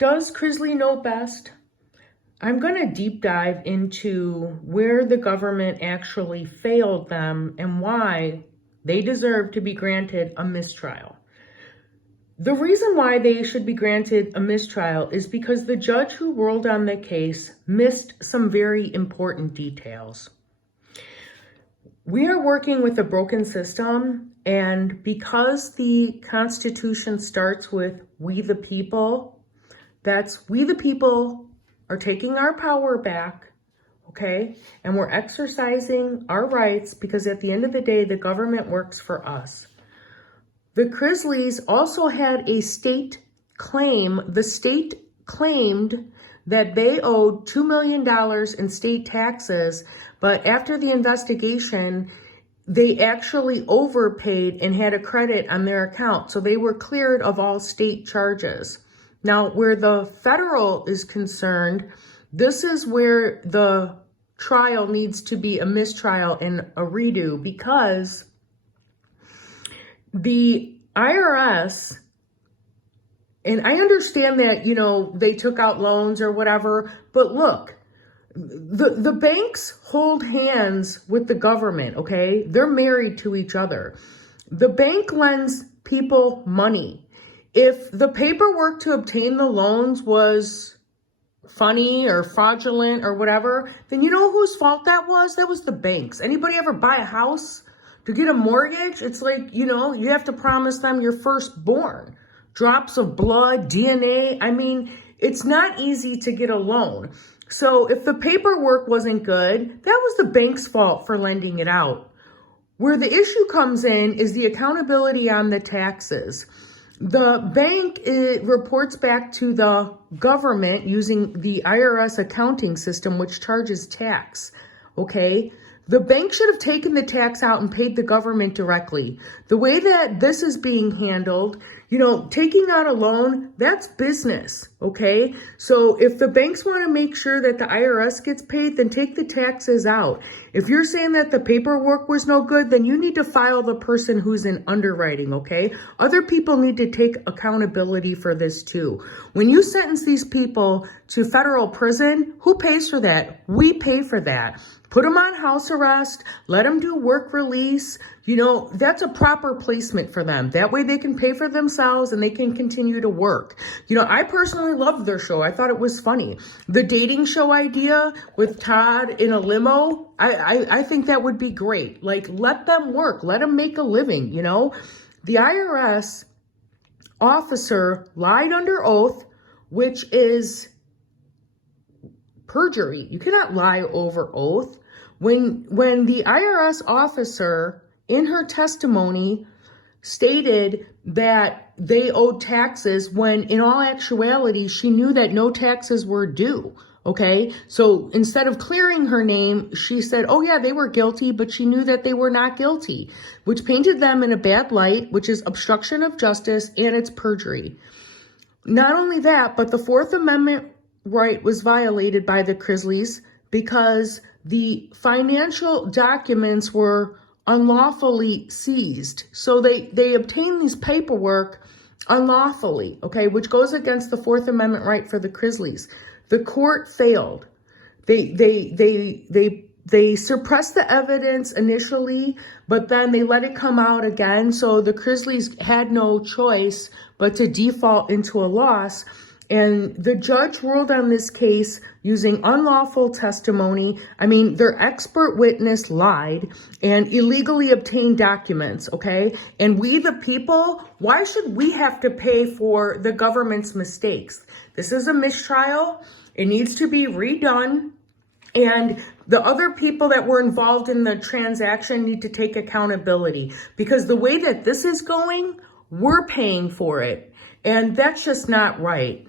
Does Chrisley know best? I'm going to deep dive into where the government actually failed them and why they deserve to be granted a mistrial. The reason why they should be granted a mistrial is because the judge who ruled on the case missed some very important details. We are working with a broken system, and because the Constitution starts with we the people, that's we the people are taking our power back, okay? And we're exercising our rights because at the end of the day, the government works for us. The Chrisleys also had a state claim. The state claimed that they owed $2 million in state taxes, but after the investigation, they actually overpaid and had a credit on their account. So they were cleared of all state charges. Now, where the federal is concerned, this is where the trial needs to be a mistrial and a redo, because the IRS, and I understand that, you know, they took out loans or whatever, but look, the banks hold hands with the government, okay? They're married to each other. The bank lends people money. If the paperwork to obtain the loans was funny or fraudulent or whatever, then you know whose fault that was? That was the banks. Anybody ever buy a house to get a mortgage? It's like, you know, you have to promise them your firstborn. Drops of blood, DNA. I mean, it's not easy to get a loan. So if the paperwork wasn't good, that was the bank's fault for lending it out. Where the issue comes in is the accountability on the taxes. The bank reports back to the government using the IRS accounting system, which charges tax, okay? The bank should have taken the tax out and paid the government directly. The way that this is being handled, you know, taking out a loan, that's business, okay? So if the banks want to make sure that the IRS gets paid, then take the taxes out. If you're saying that the paperwork was no good, then you need to file the person who's in underwriting, okay? Other people need to take accountability for this too. When you sentence these people to federal prison, who pays for that? We pay for that. Put them on house arrest, let them do work release. You know, that's a proper placement for them. That way they can pay for themselves and they can continue to work. You know, I personally loved their show. I thought it was funny. The dating show idea with Todd in a limo, I think that would be great. Like, let them work. Let them make a living, you know. The IRS officer lied under oath, which is perjury. You cannot lie over oath. When the IRS officer in her testimony stated that they owed taxes, when in all actuality, she knew that no taxes were due. Okay, so instead of clearing her name, she said, oh yeah, they were guilty, but she knew that they were not guilty, which painted them in a bad light, which is obstruction of justice, and it's perjury. Not only that, but the Fourth Amendment right was violated by the Chrisleys because the financial documents were unlawfully seized. So they obtained these paperwork unlawfully, okay, which goes against the Fourth Amendment right for the Chrisleys. The court failed. They suppressed the evidence initially, but then they let it come out again. So the Chrisleys had no choice but to default into a loss. And the judge ruled on this case using unlawful testimony. I mean, their expert witness lied and illegally obtained documents, okay? And we, the people, why should we have to pay for the government's mistakes? This is a mistrial. It needs to be redone. And the other people that were involved in the transaction need to take accountability, because the way that this is going, we're paying for it. And that's just not right.